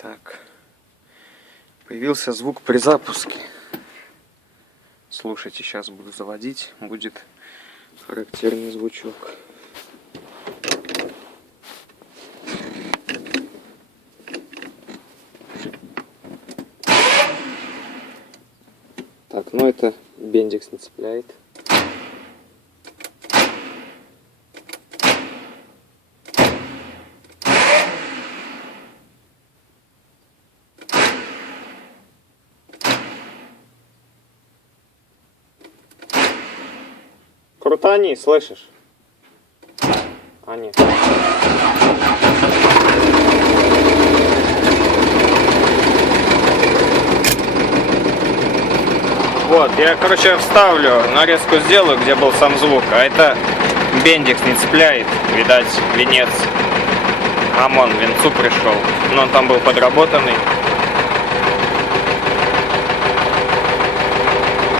Так, появился звук при запуске. Слушайте, сейчас буду заводить, будет характерный звучок. Так, ну это бендикс не цепляет. Крутани, слышишь? А, нет. Вот, я, короче, вставлю, нарезку сделаю, где был сам звук, а это бендикс не цепляет, видать, венец. Омон, венцу пришел, но он там был подработанный.